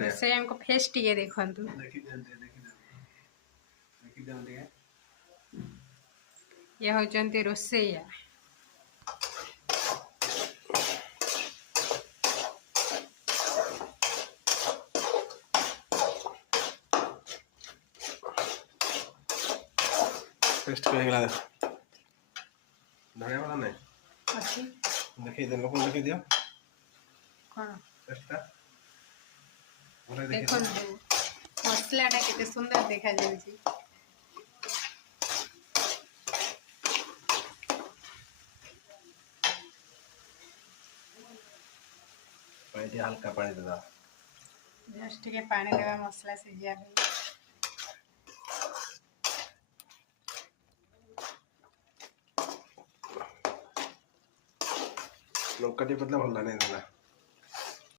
ରୋଷେଇ ଆମକୁ ଫେସ୍ ଟିକେ ଦେଖନ୍ତୁ। ଇଏ ହେଉଛନ୍ତି ରୋଷେଇଆ। पेस्ट करेगा धनिया वाला नहीं अच्छी देखिए दे लोग देखिए दियो कौन पेस्टटा देखो मसलाटा केते सुंदर देखा जाउची। पानी हल्का पानी दे दो जस्ट के पानी देवा मसला सिझिया लौका टी पतला भल नहीं देना